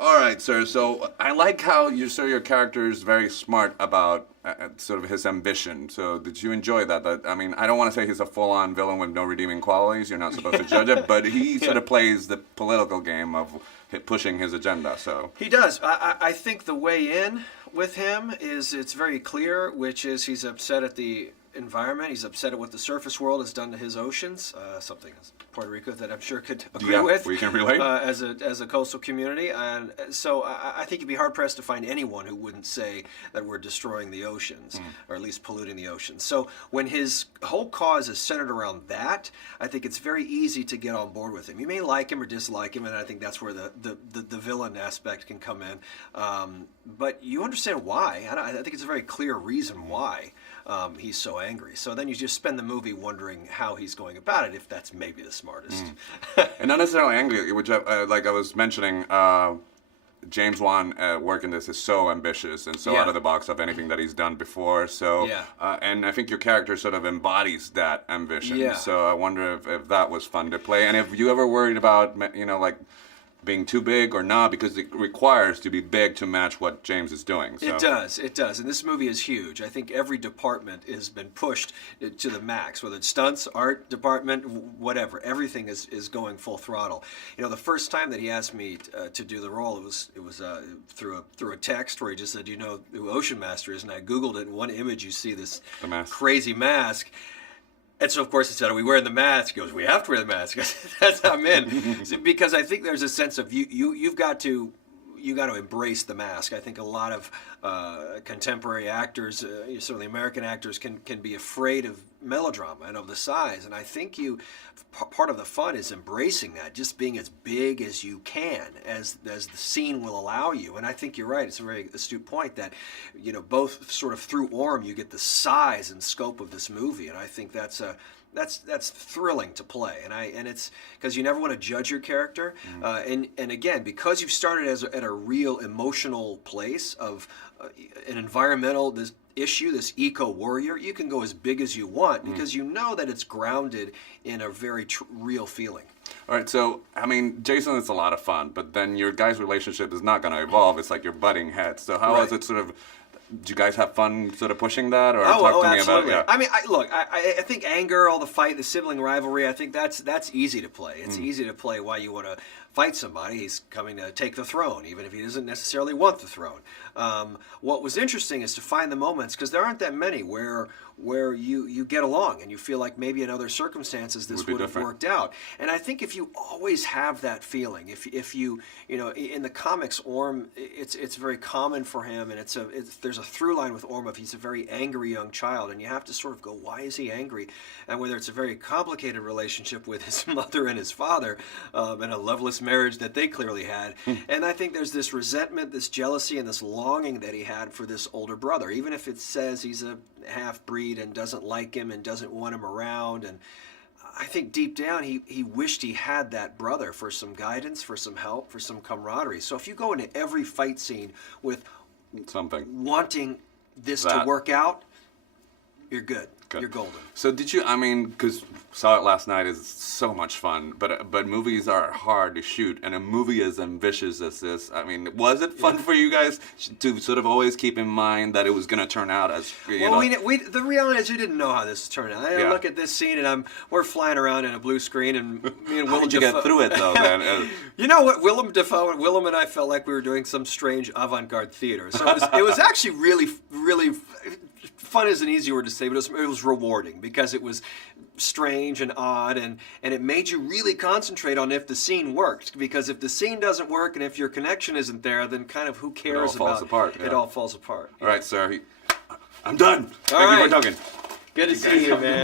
All right, sir. So I like how your character is very smart about sort of his ambition. So did you enjoy that? I mean, I don't want to say he's a full-on villain with no redeeming qualities. You're not supposed to judge it, but he sort of plays the political game of pushing his agenda. So he does. I think the way in with him is it's very clear, which is he's upset at the environment. He's upset at what the surface world has done to his oceans. Something as Puerto Rico that I'm sure could agree with. We can relate as a coastal community, and so I think you'd be hard pressed to find anyone who wouldn't say that we're destroying the oceans, or at least polluting the oceans. So when his whole cause is centered around that, I think it's very easy to get on board with him. You may like him or dislike him, and I think that's where the villain aspect can come in. But you understand why. I think it's a very clear reason why. He's so angry. So then you just spend the movie wondering how he's going about it, if that's maybe the smartest. And not necessarily angry, which like I was mentioning, James Wan work in this is so ambitious and so out of the box of anything that he's done before. So, and I think your character sort of embodies that ambition. Yeah. So I wonder if that was fun to play. And if you ever worried about, like, being too big or not, because it requires to be big to match what James is doing. So. It does. And this movie is huge. I think every department has been pushed to the max, whether it's stunts, art department, whatever. Everything is going full throttle. You know, the first time that he asked me to do the role, it was through a text where he just said, "Do you know who Ocean Master is?" And I Googled it, and one image you see this crazy mask. And so, of course, he said, "Are we wearing the mask?" He goes, "We have to wear the mask." I said, "That's how I'm in." Because I think there's a sense of you've got to embrace the mask. I think a lot of contemporary actors, certainly American actors, can be afraid of melodrama and of the size. And I think part of the fun is embracing that, just being as big as you can, as the scene will allow you. And I think you're right. It's a very astute point that, both sort of through Orm, you get the size and scope of this movie. And I think that's thrilling to play, and it's because you never want to judge your character, and again, because you've started at a real emotional place of an environmental issue, this eco warrior, you can go as big as you want because you know that it's grounded in a very real feeling. All right, so, I mean, Jason, it's a lot of fun, but then your guys' relationship is not going to evolve. It's like you're butting heads. So how is it sort of... Do you guys have fun sort of pushing that, or talk to me about it? Yeah. I mean, I think anger, all the fight, the sibling rivalry, I think that's easy to play. It's easy to play why you want to fight somebody. He's coming to take the throne, even if he doesn't necessarily want the throne. What was interesting is to find the moments, because there aren't that many, where you get along and you feel like maybe in other circumstances this would have worked out. And I think if you always have that feeling, if you in the comics, Orm, it's very common for him, and there's a through line with Orm of he's a very angry young child, and you have to sort of go, why is he angry? And whether it's a very complicated relationship with his mother and his father, and a loveless marriage that they clearly had, and I think there's this resentment, this jealousy, and this longing that he had for this older brother, even if it says he's a half-breed and doesn't like him and doesn't want him around. And I think deep down he wished he had that brother for some guidance, for some help, for some camaraderie. So if you go into every fight scene with wanting this to work out, you're good. You're golden. So did you, I mean, because saw it last night, is so much fun, but movies are hard to shoot, and a movie as ambitious as this, I mean, was it fun for you guys to sort of always keep in mind that it was going to turn out as, the reality is we didn't know how this turned out. I look at this scene, and we're flying around in a blue screen, and me and Willem How did you get through it, though, man? You know what, Willem and I felt like we were doing some strange avant-garde theater. So it was actually really, really... Fun is an easy word to say, but it was rewarding because it was strange and odd, and it made you really concentrate on if the scene worked. Because if the scene doesn't work and if your connection isn't there, then kind of who cares about it? All falls apart. All right, sir. I'm done. Thank you for talking. Good to see you, man.